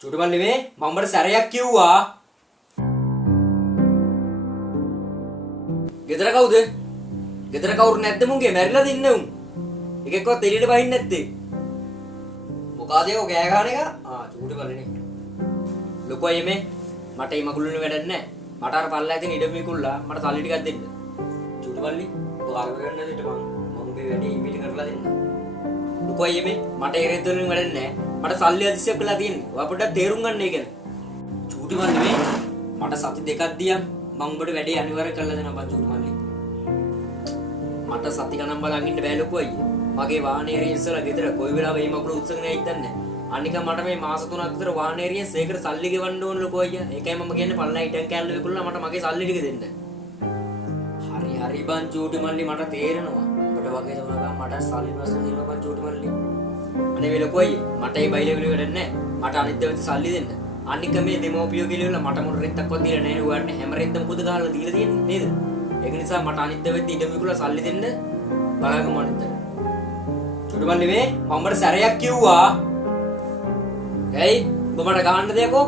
චුටුමල්ලි මේ මම උඹට සැරයක් කිව්වා. ගෙදර කවුද? ගෙදර කවුරු නැද්ද මුන්ගේ මැරිලාද ඉන්නේ උන්? එකෙක්වත් එළියට බහින්නේ නැත්තේ. මොකද ඒක ගෑ ගන්න එක? චුටුමල්ලිනේ. ලොකෝ අයියේ මේ මට මේ මගුලුනේ වැඩක් නැහැ. මට අර පල්ලා තියෙන ඉඩම විකුල්ලා මට සල්ලි ටිකක් දෙන්න. චුටුමල්ලි ඔයාලා කරන්න දෙන්න මම මේ වැඩේ ඊපිට කරලා දෙන්න. ලොකෝ අයියේ මේ මට ඒරෙත් වලින් වැඩක් නැහැ. මට සල්ලි අදිසියක් වෙලා තියෙන්නේ. ඔයා පොඩ්ඩක් තේරුම් ගන්න ඒක. චූටිමල්ලි මේ මට සති දෙකක් දියම් මම උඹට වැඩේ අනිවාර්ය කරලා දෙනවා බං චූටිමල්ලි. මට සති ගණන් බලන් ඉන්න බෑ ලොකෝ අයියේ. මගේ වාහනේ රියන්සලා ගෙදර කොයි වෙලාවෙ මේ මගුල උත්සවනේ හිටන්නේ. අනික මට මේ මාස 3ක් විතර වාහනේ රියන්ස් ඒකට සල්ලි ගෙවන්න ඕන ලොකෝ අයියා. ඒකයි මම කියන්නේ පල්ලා ඉඩම් කෑල්ල විකුණලා මට මගේ සල්ලි ටික දෙන්න. හරි බං චූටිමල්ලි මට තේරෙනවා. උඹට වගේ තමයි මට සල්ලි ප්‍රශ්න තියෙනවා බං චූටිමල්ලි. අනේ වෙලකෝයි මට ඒ බයිලෙවිලි වැඩ නැහැ. මට අනිත් දවස් සල්ලි දෙන්න. අනික මේ දෙමෝපියෝ කියලා මට මොන රෙද්දක්වත් දීලා නැහැ. ඔයාලට හැම රෙද්දම කුද ගහලා දීලා තියෙන්නේ නේද? ඒක නිසා මට අනිත් දවස් ඉඩම විකුණලා සල්ලි දෙන්න බලාගමු අනිත් දවස්. චුටුමල්ලි මේ මම උඹට සැරයක් කිව්වා. ඇයි? ඔබ මට ගහන්න දෙයක්ෝ?